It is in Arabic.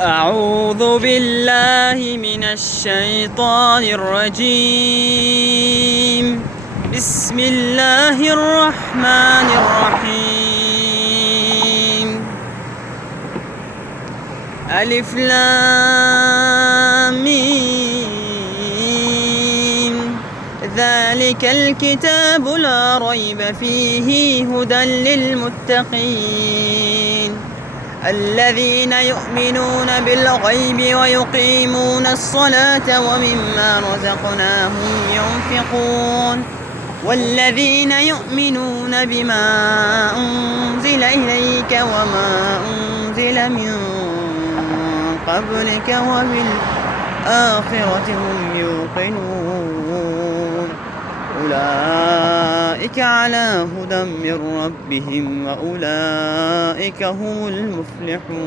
أعوذ بالله من الشيطان الرجيم. بسم الله الرحمن الرحيم. ألف لام ميم. ذلك الكتاب لا ريب فيه هدى للمتقين الذين يؤمنون بالغيب ويقيمون الصلاة ومما رزقناهم ينفقون والذين يؤمنون بما أنزل إليك وما أنزل من قبلك وبالآخرة هم يوقنون أولئك على هدى من ربهم وأولئك هم المفلحون.